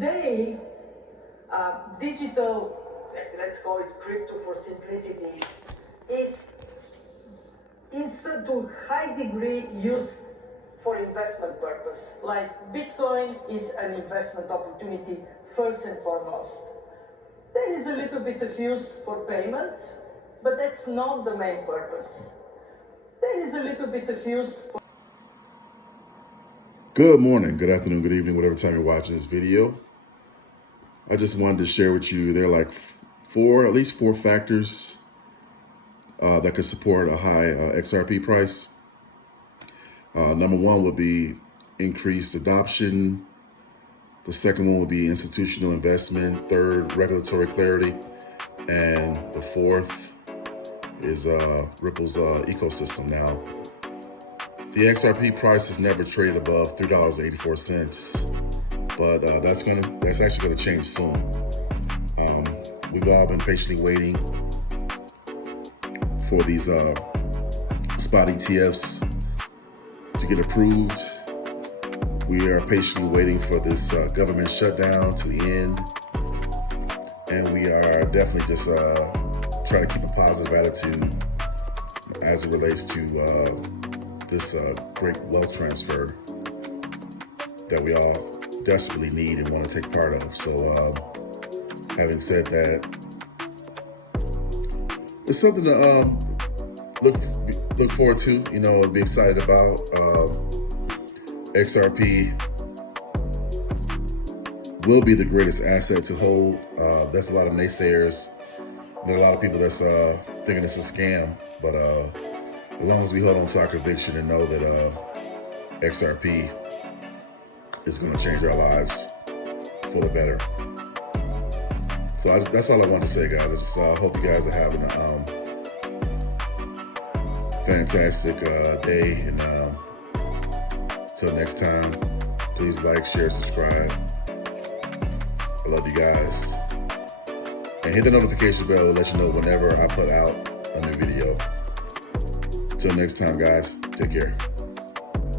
Today, digital, let's call it crypto for simplicity, is to high degree used for investment purpose. Like Bitcoin is an investment opportunity first and foremost. There is a little bit of use for payment, but that's not the main purpose. There is a little bit of use for... Good morning, good afternoon, good evening, whatever time you're watching this video. I just wanted to share with you, there are like at least four factors that could support a high XRP price. Number one would be increased adoption. The second one would be institutional investment. Third, regulatory clarity. And the fourth is Ripple's ecosystem. Now, the XRP price has never traded above $3.84, but that's actually gonna change soon. We've all been patiently waiting for these spot ETFs to get approved. We are patiently waiting for this government shutdown to end, and we are definitely just trying to keep a positive attitude as it relates to this great wealth transfer that we all desperately need and want to take part of. So having said that, it's something to look forward to, be excited about. XRP will be the greatest asset to hold. That's a lot of naysayers. There are a lot of people that's thinking it's a scam, but as long as we hold on to our conviction and know that XRP is going to change our lives for the better. So that's all I wanted to say, guys. I just hope you guys are having a fantastic day. And until next time, please like, share, subscribe. I love you guys. And hit the notification bell to let you know whenever I put out a new video. Until next time, guys, take care.